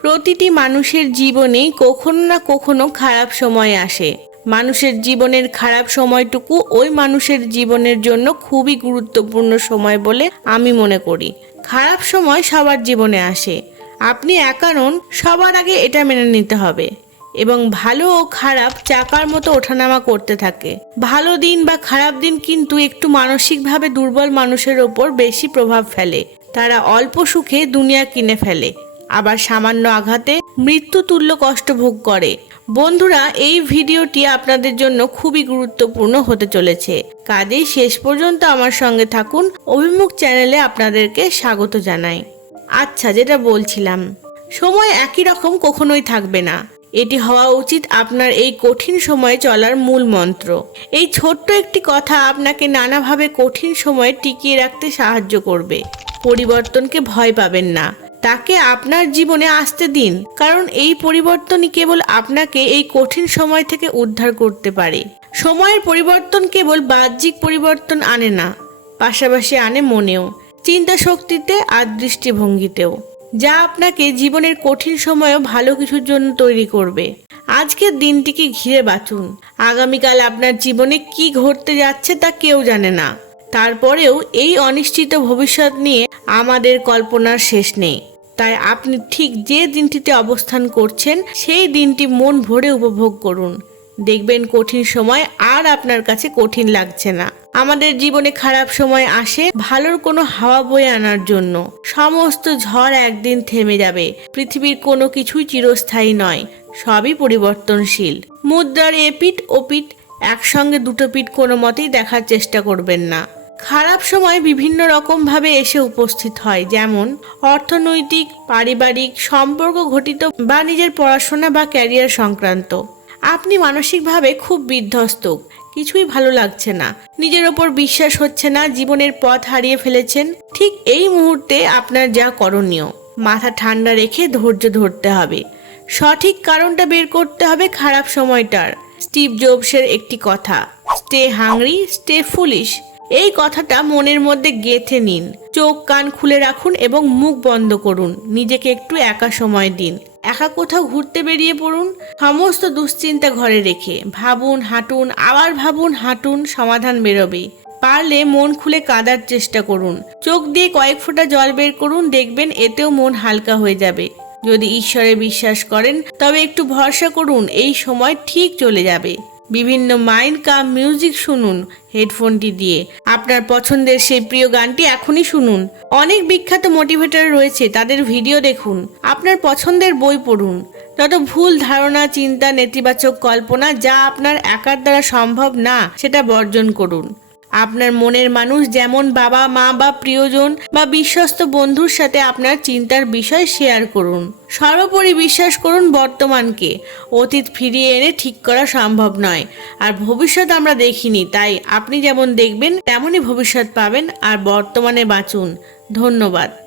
প্রতিটি মানুষের জীবনেই কখনো না কখনো খারাপ সময় আসে। মানুষের জীবনের খারাপ সময়টুকু ওই মানুষের জীবনের জন্য খুবই গুরুত্বপূর্ণ সময় বলে আমি মনে করি। খারাপ সময় সবার জীবনে আসে। আপনি একা নন, সবার আগে এটা মেনে নিতে হবে। এবং ভালো ও খারাপ চাকার মতো ওঠানামা করতে থাকে। ভালো দিন বা খারাপ দিন কিন্তু একটু মানসিকভাবে দুর্বল মানুষের ওপর বেশি প্রভাব ফেলে। তারা অল্প সুখে দুনিয়া কিনে ফেলে। আবার সামান্য আঘাতে মৃত্যু তুল্য কষ্ট ভোগ করে। বন্ধুরা, এই ভিডিওটি আপনাদের জন্য খুবই গুরুত্বপূর্ণ হতে চলেছে। কাজেই শেষ পর্যন্ত আমার সঙ্গে থাকুন। অভিমুখ চ্যানেলে আপনাদেরকে স্বাগত জানাই। আচ্ছা যেটা বলছিলাম, সময় একই রকম কখনোই থাকবে না। এটি হওয়া উচিত আপনার এই কঠিন সময়ে চলার মূল মন্ত্র। এই ছোট্ট একটি কথা আপনাকে নানাভাবে কঠিন সময়ে টিকিয়ে রাখতে সাহায্য করবে। পরিবর্তনকে ভয় পাবেন না। তাকে আপনার জীবনে আসতে দিন, কারণ এই পরিবর্তনই কেবল আপনাকে এই কঠিন সময় থেকে উদ্ধার করতে পারে। সময়ের পরিবর্তন কেবল বাহ্যিক পরিবর্তন আনে না, পাশাপাশি আনে মনেও চিন্তা শক্তিতে আর দৃষ্টিভঙ্গিতেও, যা আপনাকে জীবনের কঠিন সময়েও ভালো কিছুর জন্য তৈরি করবে। আজকের দিনটিকে ঘিরে বাঁচুন। আগামীকাল আপনার জীবনে কি ঘটতে যাচ্ছে তা কেউ জানে না। তারপরেও এই অনিশ্চিত ভবিষ্যৎ নিয়ে আমাদের কল্পনার শেষ নেই। তাই আপনি ঠিক যে দিনটিতে অবস্থান করছেন, সেই দিনটি মন ভরে উপভোগ করুন। দেখবেন কঠিন সময় আর আপনার কাছে কঠিন লাগছে না। আমাদের জীবনে খারাপ সময় আসে ভালোর কোনো হাওয়া বয়ে আনার জন্য। সমস্ত ঝড় একদিন থেমে যাবে। পৃথিবীর কোনো কিছুই চিরস্থায়ী নয়। সবই পরিবর্তনশীল। মুদ্রার এপিঠ ওপিঠ একসঙ্গে দুটো পিঠ কোনো মতেই দেখার চেষ্টা করবেন না। খারাপ সময় বিভিন্ন রকমভাবে এসে উপস্থিত হয়, যেমন অর্থনৈতিক, পারিবারিক, সম্পর্ক ঘটিত বা নিজের পড়াশোনা বা ক্যারিয়ার সংক্রান্ত। আপনি মানসিকভাবে খুব বিধ্বস্ত, কিছুই ভালো লাগছে না। নিজের ওপর বিশ্বাস হচ্ছে না, জীবনের পথ হারিয়ে ফেলেছেন। ঠিক এই মুহূর্তে আপনার যা করণীয়, মাথা ঠান্ডা রেখে ধৈর্য ধরতে হবে। সঠিক কারণটা বের করতে হবে খারাপ সময়টার। স্টিভ জবসের একটি কথা, স্টে হাংরি, স্টে ফুলিশ। এই কথাটা মনের মধ্যে গেঁথে নিন। চোখ কান খুলে রাখুন এবং মুখ বন্ধ করুন। নিজেকে একটু একা সময় দিন। একা কোথাও ঘুরতে বেরিয়ে পড়ুন। সমস্ত দুশ্চিন্তা ঘরে রেখে ভাবুন, হাঁটুন, আবার ভাবুন, হাঁটুন, সমাধান বেরোবে। পারলে মন খুলে কাঁদার চেষ্টা করুন। চোখ দিয়ে কয়েক ফোঁটা জল বের করুন, দেখবেন এতেও মন হালকা হয়ে যাবে। যদি ঈশ্বরে বিশ্বাস করেন, তবে একটু ভরসা করুন, এই সময় ঠিক চলে যাবে। বিভিন্ন মাইন্ড কাম মিউজিক শুনুন হেডফোনটি দিয়ে। আপনার পছন্দের সেই প্রিয় গানটি এখনই শুনুন। অনেক বিখ্যাত মোটিভেটর রয়েছে, তাদের ভিডিও দেখুন। আপনার পছন্দের বই পড়ুন। তত ভুল ধারণা, চিন্তা, নেতিবাচক কল্পনা যা আপনার একার দ্বারা সম্ভব না, সেটা বর্জন করুন। আপনার মনের মানুষ যেমন বাবা, মা বা প্রিয়জন বা বিশ্বস্ত বন্ধুর সাথে আপনার চিন্তার বিষয় শেয়ার করুন। সর্বোপরি বিশ্বাস করুন বর্তমানকে। অতীত ফিরিয়ে এনে ঠিক করা সম্ভব নয়। আর ভবিষ্যৎ আমরা দেখিনি, তাই আপনি যেমন দেখবেন, তেমনই ভবিষ্যৎ পাবেন। আর বর্তমানে বাঁচুন। ধন্যবাদ।